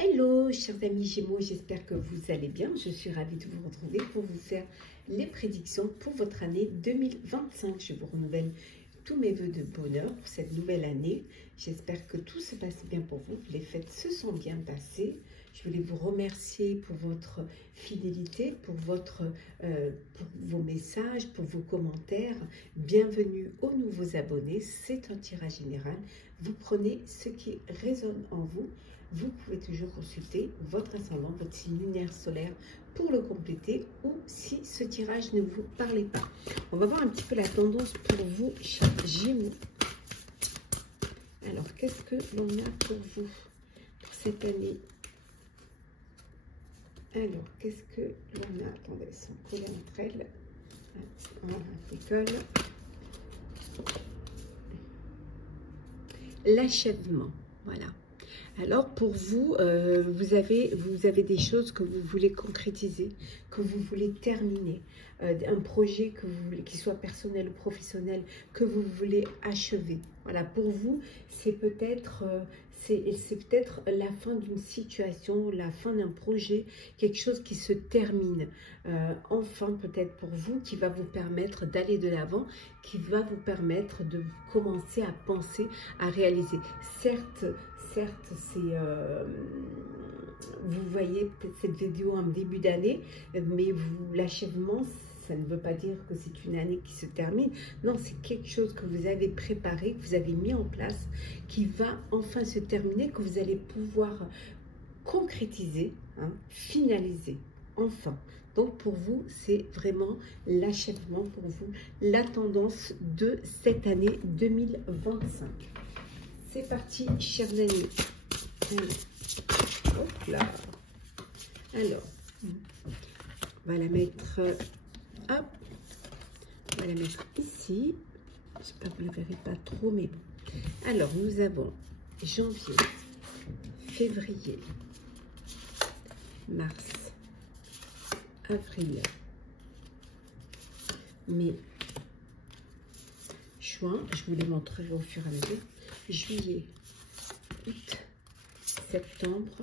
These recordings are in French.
Hello, chers amis Gémeaux, j'espère que vous allez bien. Je suis ravie de vous retrouver pour vous faire les prédictions pour votre année 2025. Je vous renouvelle tous mes vœux de bonheur pour cette nouvelle année. J'espère que tout se passe bien pour vous. Les fêtes se sont bien passées. Je voulais vous remercier pour votre fidélité, pour vos messages, pour vos commentaires. Bienvenue aux nouveaux abonnés. C'est un tirage général. Vous prenez ce qui résonne en vous. Vous pouvez toujours consulter votre ascendant, votre signe lunaire solaire pour le compléter ou si ce tirage ne vous parlait pas. On va voir un petit peu la tendance pour vous, chers Gémeaux. Alors, qu'est-ce que l'on a pour vous pour cette année? Alors, qu'est-ce que l'on a? Attendez, elles sont collées entre elles. Voilà, décolle. L'achèvement, voilà. Alors, pour vous, vous avez des choses que vous voulez concrétiser, que vous voulez terminer, un projet que vous voulez, qu'il soit personnel ou professionnel, que vous voulez achever. Voilà, pour vous, c'est peut-être la fin d'une situation, la fin d'un projet, quelque chose qui se termine. Enfin, peut-être pour vous, qui va vous permettre d'aller de l'avant, qui va vous permettre de commencer à penser, à réaliser. Certes, c'est vous voyez peut-être cette vidéo en début d'année, mais l'achèvement, ça ne veut pas dire que c'est une année qui se termine. Non, c'est quelque chose que vous avez préparé, que vous avez mis en place, qui va enfin se terminer, que vous allez pouvoir concrétiser, hein, finaliser, enfin. Donc pour vous, c'est vraiment l'achèvement pour vous, la tendance de cette année 2025. C'est parti, chers amis. Hop là. Alors, on va la mettre, hop, on va la mettre ici. J'espère que vous ne le verrez pas trop, mais bon. Alors, nous avons janvier, février, mars, avril, mai, juin. Je vous les montrerai au fur et à mesure. Juillet, août, septembre,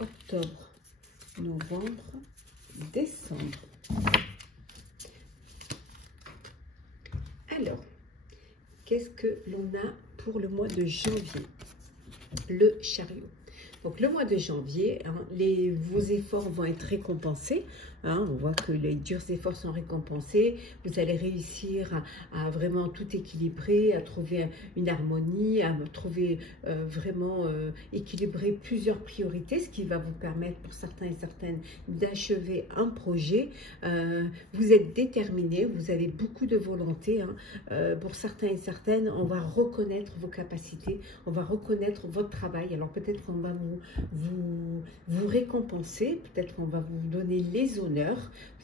octobre, novembre, décembre. Alors, qu'est-ce que l'on a pour le mois de janvier? Le chariot. Donc, le mois de janvier, hein, vos efforts vont être récompensés. Hein, on voit que les durs efforts sont récompensés. Vous allez réussir à vraiment tout équilibrer, à trouver une harmonie, à trouver vraiment équilibrer plusieurs priorités, ce qui va vous permettre pour certains et certaines d'achever un projet. Vous êtes déterminés, vous avez beaucoup de volonté. Hein. Pour certains et certaines, on va reconnaître vos capacités, on va reconnaître votre travail. Alors peut-être qu'on va vous récompenser, peut-être qu'on va vous donner les honneurs.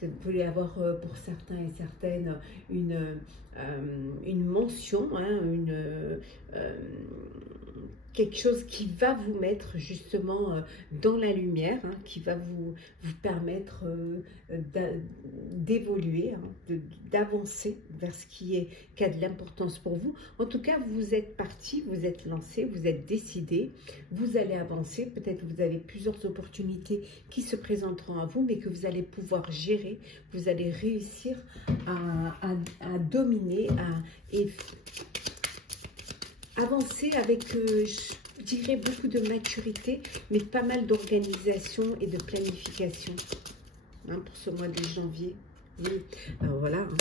Vous pouvez avoir pour certains et certaines une mention, hein, quelque chose qui va vous mettre justement dans la lumière, hein, qui va vous permettre d'évoluer, hein, d'avancer vers ce qui a de l'importance pour vous. En tout cas, vous êtes parti, vous êtes lancé, vous êtes décidé, vous allez avancer. Peut-être que vous avez plusieurs opportunités qui se présenteront à vous, mais que vous allez pouvoir gérer, vous allez réussir à dominer et avancer avec, je dirais, beaucoup de maturité, mais pas mal d'organisation et de planification, hein, pour ce mois de janvier. Oui. Alors voilà, hein.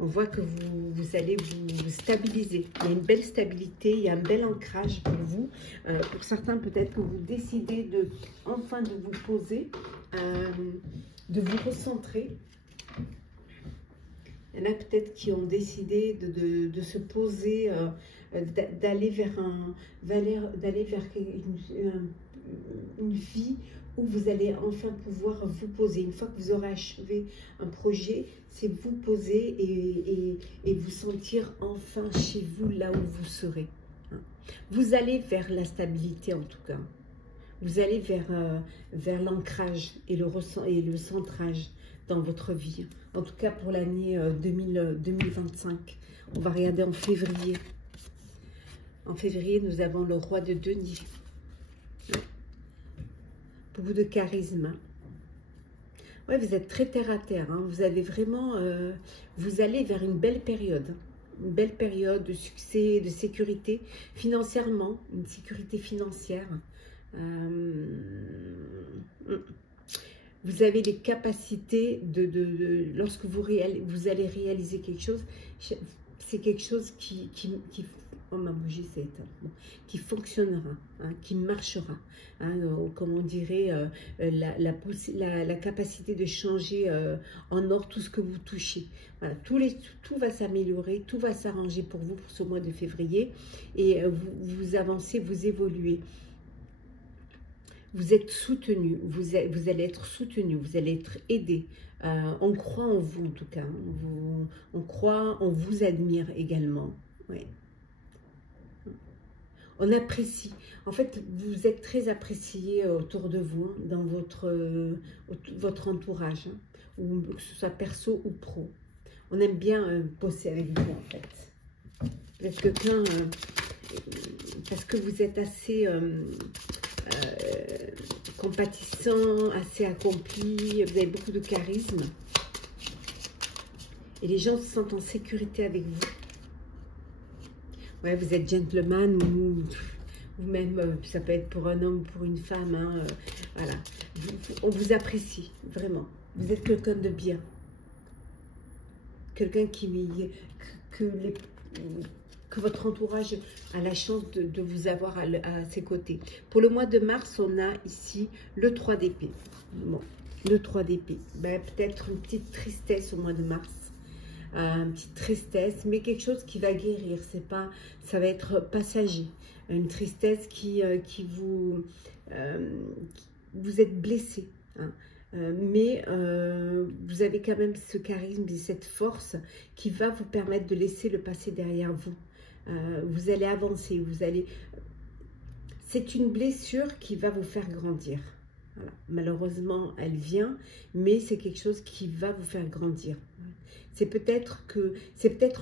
On voit que vous allez vous stabiliser. Il y a une belle stabilité, il y a un bel ancrage pour vous. Pour certains, peut-être que vous décidez enfin de vous poser, de vous recentrer. Il y en a peut-être qui ont décidé de se poser, d'aller vers une vie où vous allez enfin pouvoir vous poser. Une fois que vous aurez achevé un projet, c'est vous poser et vous sentir enfin chez vous, là où vous serez. Vous allez vers la stabilité en tout cas. Vous allez vers l'ancrage et le centrage dans votre vie. En tout cas pour l'année 2025. On va regarder en février. En février, nous avons le roi de denier. beaucoup de charisme. Ouais, vous êtes très terre à terre. Hein. Vous avez vraiment, vous allez vers une belle période. Une belle période de succès, de sécurité financièrement, une sécurité financière. Vous avez les capacités lorsque vous allez réaliser quelque chose, c'est quelque chose oh, ma bougie s'est éteinte. Bon, qui fonctionnera, hein, qui marchera. Hein, comme on dirait, la capacité de changer en or tout ce que vous touchez. Voilà, tout va s'améliorer, tout va s'arranger pour vous pour ce mois de février. Et vous avancez, vous évoluez. Vous êtes soutenu, vous allez être soutenu, vous allez être aidé. On croit en vous en tout cas. On croit, on vous admire également. Ouais. On apprécie. En fait, vous êtes très apprécié autour de vous, hein, dans votre entourage, hein, ou que ce soit perso ou pro. On aime bien bosser avec vous en fait. Parce que vous êtes assez compatissant, assez accompli, vous avez beaucoup de charisme. Et les gens se sentent en sécurité avec vous. Ouais, vous êtes gentleman ou même, ça peut être pour un homme ou pour une femme. Hein, voilà. On vous apprécie, vraiment. Vous êtes quelqu'un de bien. Quelqu'un que votre entourage a la chance de vous avoir à ses côtés. Pour le mois de mars, on a ici le 3 d'épée. Bon, le 3 d'épée. Ben, peut-être une petite tristesse au mois de mars. Une petite tristesse, mais quelque chose qui va guérir. C'est pas, ça va être passager. Une tristesse vous êtes blessé. Hein. Mais vous avez quand même ce charisme et cette force qui va vous permettre de laisser le passé derrière vous. Vous allez avancer, c'est une blessure qui va vous faire grandir. Voilà. Malheureusement, elle vient, mais c'est quelque chose qui va vous faire grandir. C'est peut-être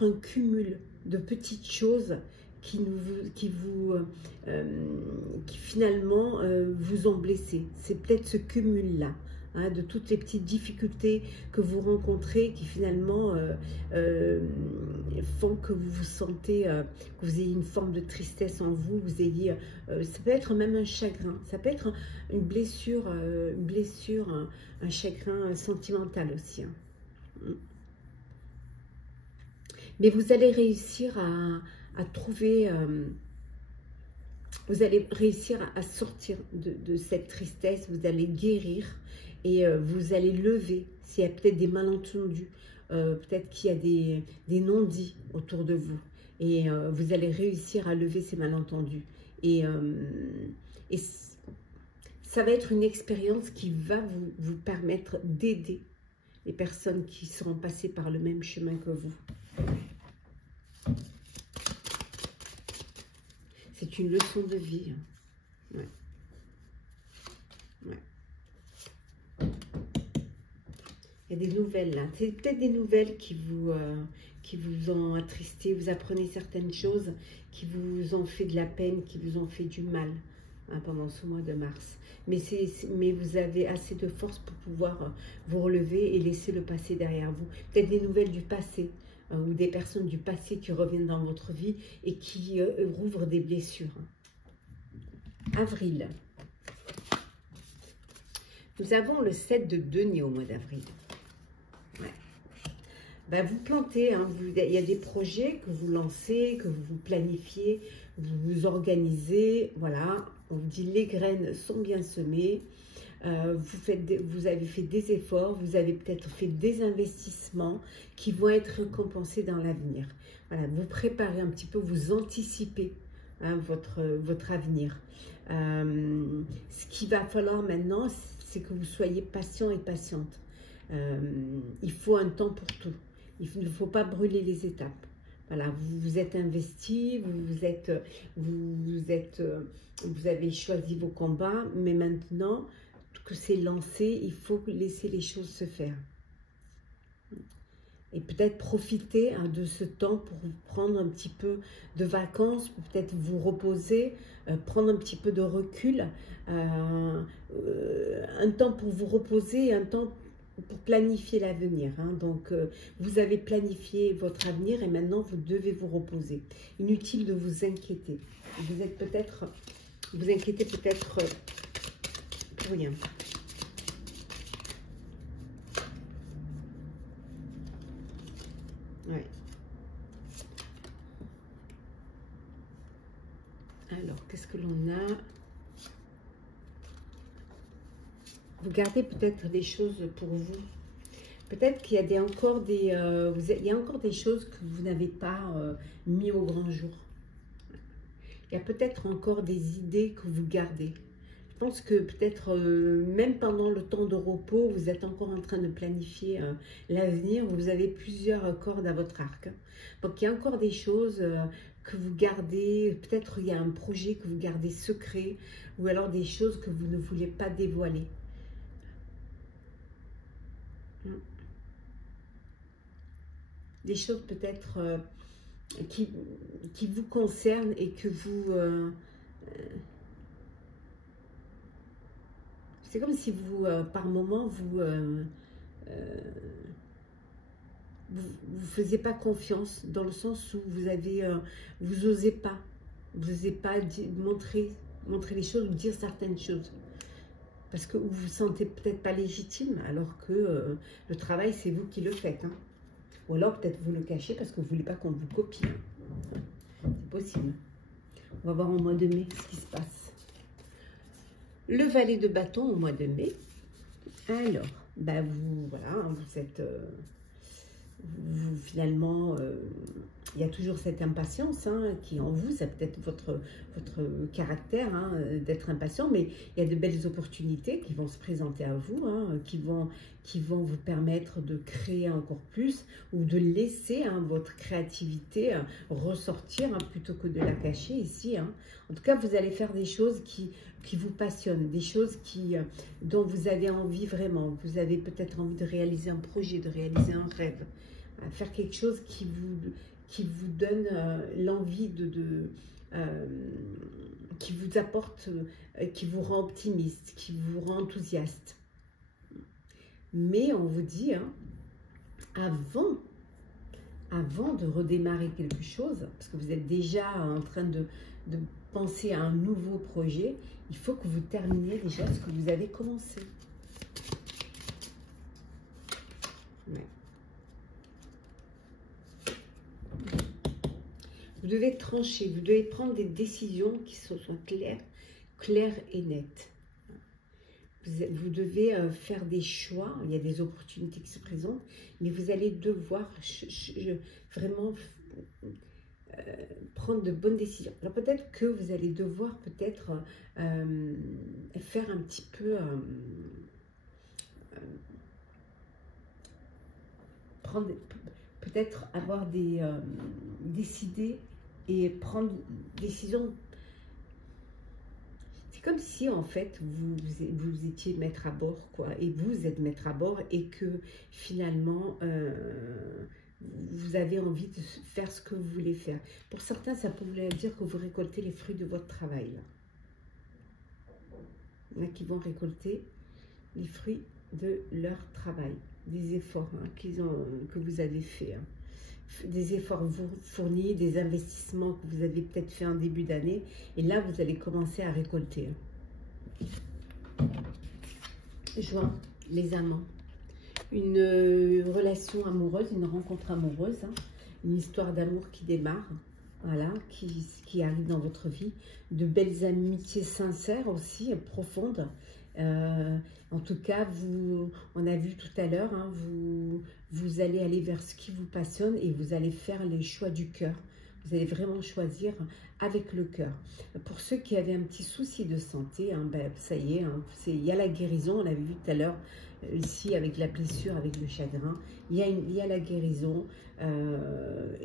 un cumul de petites choses qui finalement vous ont blessé. C'est peut-être ce cumul-là. Hein, de toutes les petites difficultés que vous rencontrez qui finalement font que vous vous sentez, que vous ayez une forme de tristesse en vous, ça peut être même un chagrin, ça peut être une blessure, un chagrin sentimental aussi. Hein. Mais vous allez réussir à trouver... vous allez réussir à sortir de cette tristesse, vous allez guérir et vous allez lever s'il y a peut-être des malentendus, peut-être qu'il y a des non-dits autour de vous. Et vous allez réussir à lever ces malentendus. Et ça va être une expérience qui va vous permettre d'aider les personnes qui seront passées par le même chemin que vous. C'est une leçon de vie. Ouais. Ouais. Il y a des nouvelles là. C'est peut-être des nouvelles qui vous ont attristé. Vous apprenez certaines choses qui vous ont fait de la peine, qui vous ont fait du mal hein, pendant ce mois de mars. Mais vous avez assez de force pour pouvoir vous relever et laisser le passé derrière vous. Peut-être des nouvelles du passé. Ou des personnes du passé qui reviennent dans votre vie et qui rouvrent des blessures. Avril. Nous avons le 7 de denier au mois d'avril. Ouais. Ben, vous plantez, hein, il y a des projets que vous lancez, que vous planifiez, vous vous organisez. Voilà, on vous dit les graines sont bien semées. Vous avez fait des efforts, vous avez peut-être fait des investissements qui vont être récompensés dans l'avenir. Voilà, vous préparez un petit peu, vous anticipez hein, votre avenir. Ce qu'il va falloir maintenant, c'est que vous soyez patient et patiente. Il faut un temps pour tout. Il ne faut pas brûler les étapes. Voilà, vous vous êtes investi, vous avez choisi vos combats, mais maintenant que c'est lancé, il faut laisser les choses se faire. Et peut-être profiter de ce temps pour prendre un petit peu de vacances, peut-être vous reposer, prendre un petit peu de recul, un temps pour vous reposer, un temps pour planifier l'avenir. Hein. Donc, vous avez planifié votre avenir et maintenant, vous devez vous reposer. Inutile de vous inquiéter. Vous êtes peut-être, vous inquiétez peut-être pour rien. Ouais. Alors, qu'est-ce que l'on a? Vous gardez peut-être des choses pour vous. Peut-être qu'il y a encore des choses que vous n'avez pas mis au grand jour. Il y a peut-être encore des idées que vous gardez. Je pense que peut-être même pendant le temps de repos, vous êtes encore en train de planifier l'avenir. Vous avez plusieurs cordes à votre arc. Donc il y a encore des choses que vous gardez. Peut-être il y a un projet que vous gardez secret ou alors des choses que vous ne voulez pas dévoiler. Des choses peut-être qui vous concernent et que vous... c'est comme si vous, par moment, vous faisiez pas confiance, dans le sens où vous avez, vous osez pas montrer les choses ou dire certaines choses. Parce que vous vous sentez peut-être pas légitime, alors que le travail, c'est vous qui le faites. Hein. Ou alors peut-être vous le cachez parce que vous ne voulez pas qu'on vous copie. Hein. C'est possible. On va voir au mois de mai ce qui se passe. Le valet de bâton au mois de mai. Alors, bah vous, voilà, vous êtes... finalement, il y a toujours cette impatience hein, qui est en vous, c'est peut-être votre caractère hein, d'être impatient, mais il y a de belles opportunités qui vont se présenter à vous, hein, qui vont vous permettre de créer encore plus ou de laisser hein, votre créativité ressortir hein, plutôt que de la cacher ici. Hein. En tout cas, vous allez faire des choses qui vous passionnent, des choses dont vous avez envie vraiment. Vous avez peut-être envie de réaliser un projet, de réaliser un rêve, faire quelque chose qui vous donne l'envie qui vous apporte, qui vous rend optimiste, qui vous rend enthousiaste. Mais on vous dit, hein, avant de redémarrer quelque chose, parce que vous êtes déjà en train de penser à un nouveau projet, il faut que vous terminiez déjà ce que vous avez commencé. Ouais. Vous devez trancher, vous devez prendre des décisions qui soient claires et nettes. Vous devez faire des choix, il y a des opportunités qui se présentent, mais vous allez devoir vraiment prendre de bonnes décisions. Alors peut-être que vous allez devoir peut-être faire un petit peu... peut-être avoir décider et prendre des décisions. C'est comme si en fait vous étiez maître à bord quoi, et vous êtes maître à bord et que finalement vous avez envie de faire ce que vous voulez faire. Pour certains, ça pourrait dire que vous récoltez les fruits de votre travail. Là. Il y en a qui vont récolter les fruits de leur travail, des efforts hein, que vous avez faits. Hein. Des efforts fournis, des investissements que vous avez peut-être fait en début d'année. Et là, vous allez commencer à récolter. Juin, les amants. Une relation amoureuse, une rencontre amoureuse. Hein, une histoire d'amour qui démarre. Voilà, qui arrive dans votre vie. De belles amitiés sincères aussi, profondes. En tout cas, on a vu tout à l'heure, hein, vous allez aller vers ce qui vous passionne et vous allez faire les choix du cœur. Vous allez vraiment choisir avec le cœur. Pour ceux qui avaient un petit souci de santé, hein, ben, ça y est, hein, il y a la guérison, on l'avait vu tout à l'heure, ici avec la blessure, avec le chagrin, il y a la guérison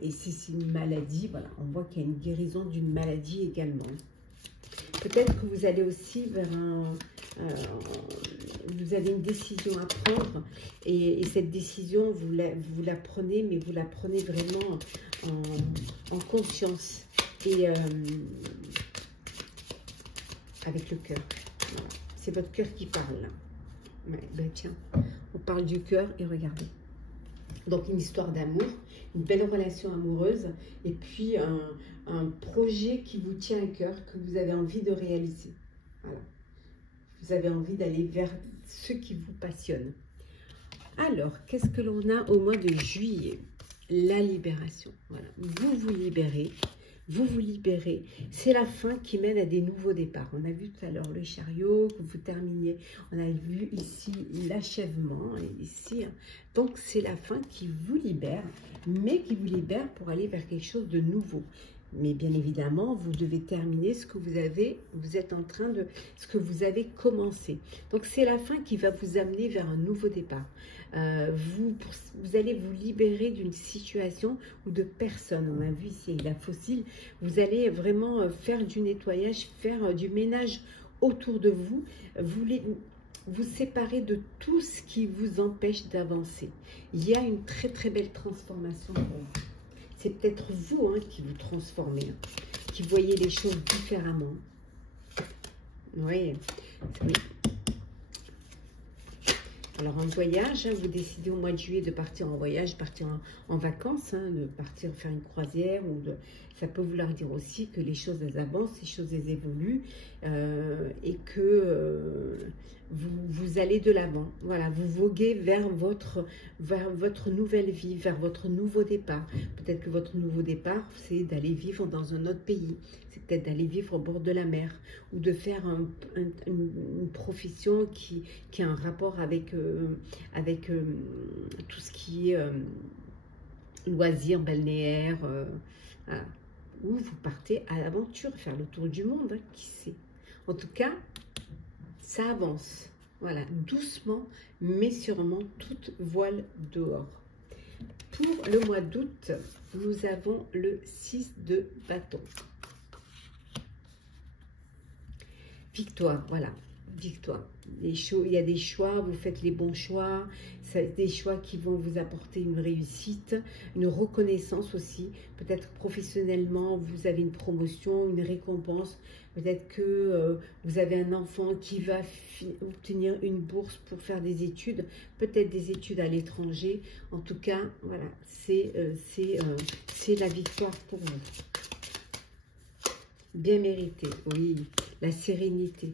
et c'est une maladie, voilà, on voit qu'il y a une guérison d'une maladie également. Peut-être que vous allez aussi vers vous avez une décision à prendre et cette décision, vous la prenez, mais vous la prenez vraiment en conscience et avec le cœur. Voilà. C'est votre cœur qui parle là. Ouais, ben tiens, on parle du cœur et regardez. Donc une histoire d'amour, une belle relation amoureuse et puis un projet qui vous tient à cœur, que vous avez envie de réaliser. Voilà. Vous avez envie d'aller vers ce qui vous passionne. Alors, qu'est-ce que l'on a au mois de juillet? La libération. Voilà. Vous vous libérez. Vous vous libérez. C'est la fin qui mène à des nouveaux départs. On a vu tout à l'heure le chariot, que vous terminez. On a vu ici l'achèvement. Ici, hein. Donc, c'est la fin qui vous libère, mais qui vous libère pour aller vers quelque chose de nouveau. Mais bien évidemment, vous devez terminer ce que vous êtes en train de, ce que vous avez commencé. Donc, c'est la fin qui va vous amener vers un nouveau départ. Vous allez vous libérer d'une situation ou de personnes. On a vu ici la fossile. Vous allez vraiment faire du nettoyage, faire du ménage autour de vous. Vous séparer de tout ce qui vous empêche d'avancer. Il y a une très très belle transformation pour vous. C'est peut-être vous qui vous transformez, qui voyez les choses différemment. Oui. Alors, en voyage, vous décidez au mois de juillet de partir en voyage, partir en vacances, de partir faire une croisière. Ça peut vouloir dire aussi que les choses elles avancent, les choses elles évoluent et que vous allez de l'avant. Voilà, vous voguez vers votre nouvelle vie, vers votre nouveau départ. Peut-être que votre nouveau départ, c'est d'aller vivre dans un autre pays. C'est peut-être d'aller vivre au bord de la mer ou de faire une profession qui a un rapport avec tout ce qui est loisirs, balnéaires, voilà. Ou vous partez à l'aventure, faire le tour du monde, qui sait. En tout cas, ça avance. Voilà, doucement, mais sûrement, toute voile dehors. Pour le mois d'août, nous avons le 6 de bâton. Victoire, voilà, victoire. Il y a des choix, vous faites les bons choix, des choix qui vont vous apporter une réussite, une reconnaissance aussi. Peut-être professionnellement, vous avez une promotion, une récompense. Peut-être que vous avez un enfant qui va obtenir une bourse pour faire des études, peut-être des études à l'étranger. En tout cas, voilà, c'est la victoire pour vous. Bien mérité, oui, la sérénité,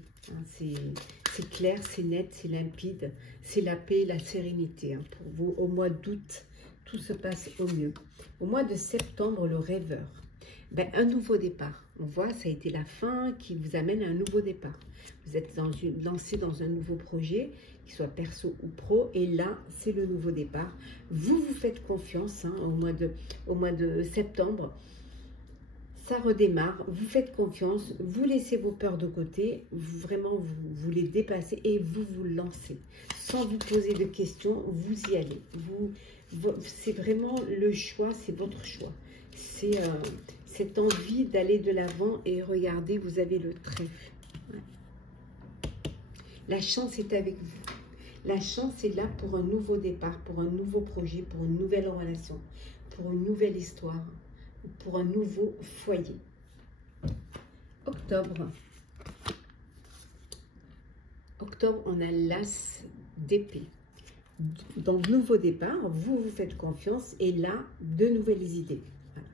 c'est clair, c'est net, c'est limpide, c'est la paix, la sérénité. Pour vous, au mois d'août, tout se passe au mieux. Au mois de septembre, le rêveur, un nouveau départ. On voit, ça a été la fin qui vous amène à un nouveau départ. Vous êtes lancé dans un nouveau projet, qu'il soit perso ou pro, et là, c'est le nouveau départ. Vous vous faites confiance au mois de septembre. Ça redémarre, vous faites confiance, vous laissez vos peurs de côté, vous les dépassez et vous vous lancez. Sans vous poser de questions, vous y allez. C'est vraiment le choix, c'est votre choix. C'est cette envie d'aller de l'avant et regardez, vous avez le trèfle. Ouais. La chance est avec vous. La chance est là pour un nouveau départ, pour un nouveau projet, pour une nouvelle relation, pour une nouvelle histoire, pour un nouveau foyer. Octobre. Octobre, on a l'as d'épée. Donc, nouveau départ, vous vous faites confiance et là, de nouvelles idées. Voilà.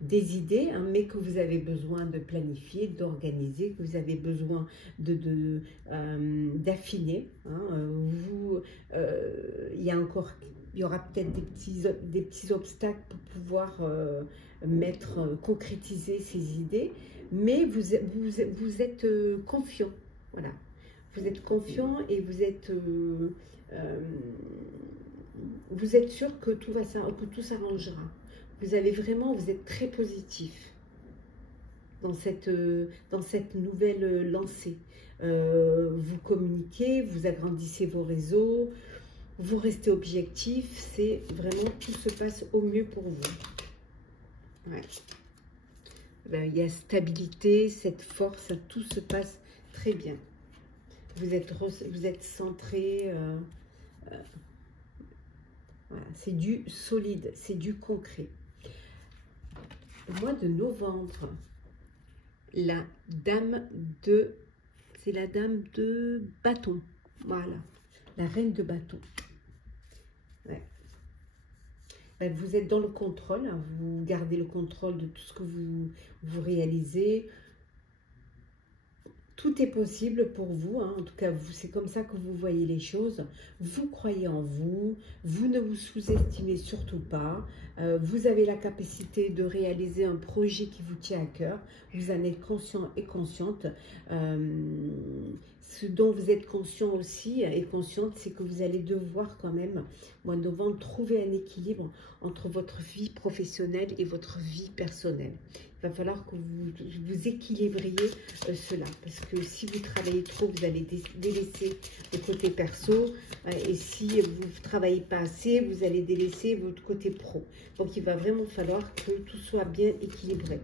Des idées, mais que vous avez besoin de planifier, d'organiser, que vous avez besoin d'affiner. Il y aura peut-être des petits obstacles pour pouvoir concrétiser ces idées, mais vous êtes confiant. Voilà. Vous êtes confiant et vous êtes sûr que tout s'arrangera. Vous êtes très positif dans cette nouvelle lancée. Vous communiquez, vous agrandissez vos réseaux, vous restez objectif, c'est vraiment, tout se passe au mieux pour vous. Ouais. Il y a stabilité, cette force, tout se passe très bien. vous êtes centré. Voilà, c'est du solide, c'est du concret. Le mois de novembre, la dame de... C'est la dame de bâton. Voilà, la reine de bâton. Ouais. Ben, vous êtes dans le contrôle, hein, vous gardez le contrôle de tout ce que vous réalisez. Tout est possible pour vous, hein. En tout cas, c'est comme ça que vous voyez les choses. Vous croyez en vous, vous ne vous sous-estimez surtout pas. Vous avez la capacité de réaliser un projet qui vous tient à cœur. Vous en êtes conscient et consciente. Ce dont vous êtes conscient aussi et consciente, c'est que vous allez devoir quand même, mois de novembre, trouver un équilibre entre votre vie professionnelle et votre vie personnelle. Il va falloir que vous équilibriez cela, parce que si vous travaillez trop, vous allez délaisser le côté perso, et si vous ne travaillez pas assez, vous allez délaisser votre côté pro. Donc il va vraiment falloir que tout soit bien équilibré.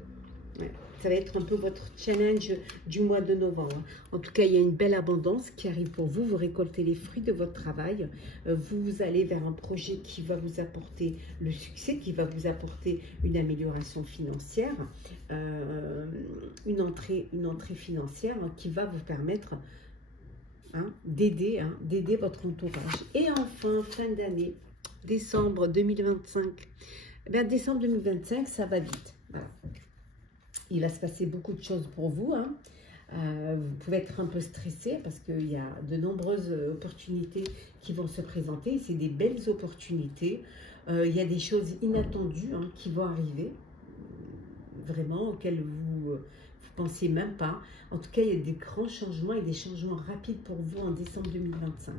Ouais. Ça va être un peu votre challenge du mois de novembre. En tout cas, il y a une belle abondance qui arrive pour vous. Vous récoltez les fruits de votre travail. Vous allez vers un projet qui va vous apporter le succès, qui va vous apporter une amélioration financière, une entrée financière qui va vous permettre d'aider votre entourage. Et enfin, fin d'année, décembre 2025. Eh bien, décembre 2025, ça va vite. Voilà. Il va se passer beaucoup de choses pour vous. Vous pouvez être un peu stressé parce qu'il y a de nombreuses opportunités qui vont se présenter. C'est des belles opportunités. Il y a des choses inattendues qui vont arriver, vraiment, auxquelles vous ne pensiez même pas. En tout cas, il y a des grands changements et des changements rapides pour vous en décembre 2025.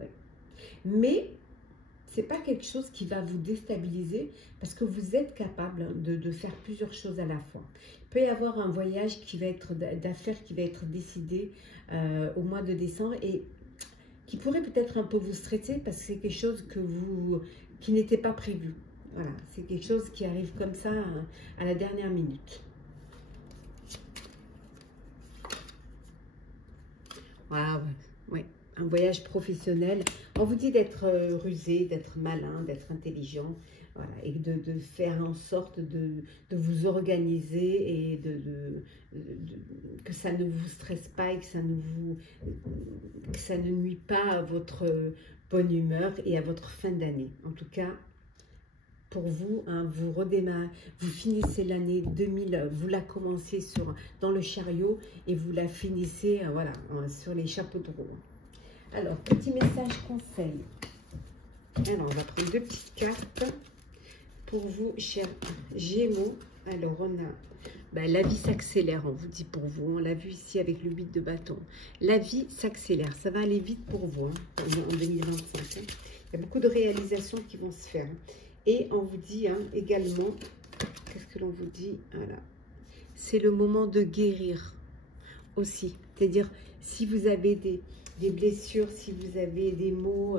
Ouais. Mais ce n'est pas quelque chose qui va vous déstabiliser parce que vous êtes capable de faire plusieurs choses à la fois. Il peut y avoir un voyage d'affaires qui va être décidé au mois de décembre et qui pourrait peut-être un peu vous stresser parce que c'est quelque chose qui n'était pas prévu. Voilà, c'est quelque chose qui arrive comme ça à la dernière minute. Voilà, oui. Un voyage professionnel. On vous dit d'être rusé, d'être malin, d'être intelligent, voilà, et de faire en sorte de vous organiser et que ça ne vous stresse pas et que ça ne nuit pas à votre bonne humeur et à votre fin d'année. En tout cas, pour vous, vous redémarrez, vous finissez l'année 2000, vous la commencez dans le chariot et vous la finissez voilà, sur les chapeaux de roue. Alors, petit message conseil. Alors, on va prendre deux petites cartes pour vous, chers Gémeaux. Alors, on a la vie s'accélère, on vous dit pour vous. On l'a vu ici avec le 8 de bâton. La vie s'accélère, ça va aller vite pour vous en 2025. Il y a beaucoup de réalisations qui vont se faire. Et on vous dit également, qu'est-ce que l'on vous dit? Voilà. C'est le moment de guérir aussi. C'est-à-dire, si vous avez des blessures, si vous avez des maux,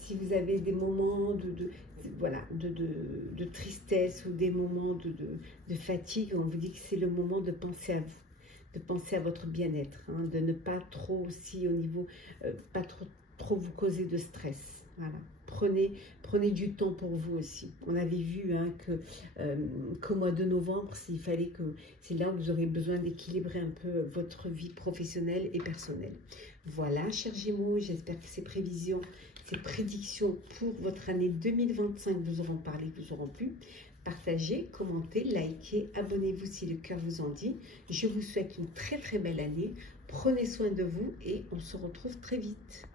si vous avez des moments de tristesse ou des moments de fatigue, on vous dit que c'est le moment de penser à vous, de penser à votre bien-être, de ne pas trop aussi au niveau, pas trop vous causer de stress. Voilà. Prenez du temps pour vous aussi. On avait vu qu'au mois de novembre, c'est là où vous aurez besoin d'équilibrer un peu votre vie professionnelle et personnelle. Voilà, chers Gémeaux, j'espère que ces prévisions, ces prédictions pour votre année 2025 vous auront parlé, vous auront plu. Partagez, commentez, likez, abonnez-vous si le cœur vous en dit. Je vous souhaite une très très belle année. Prenez soin de vous et on se retrouve très vite.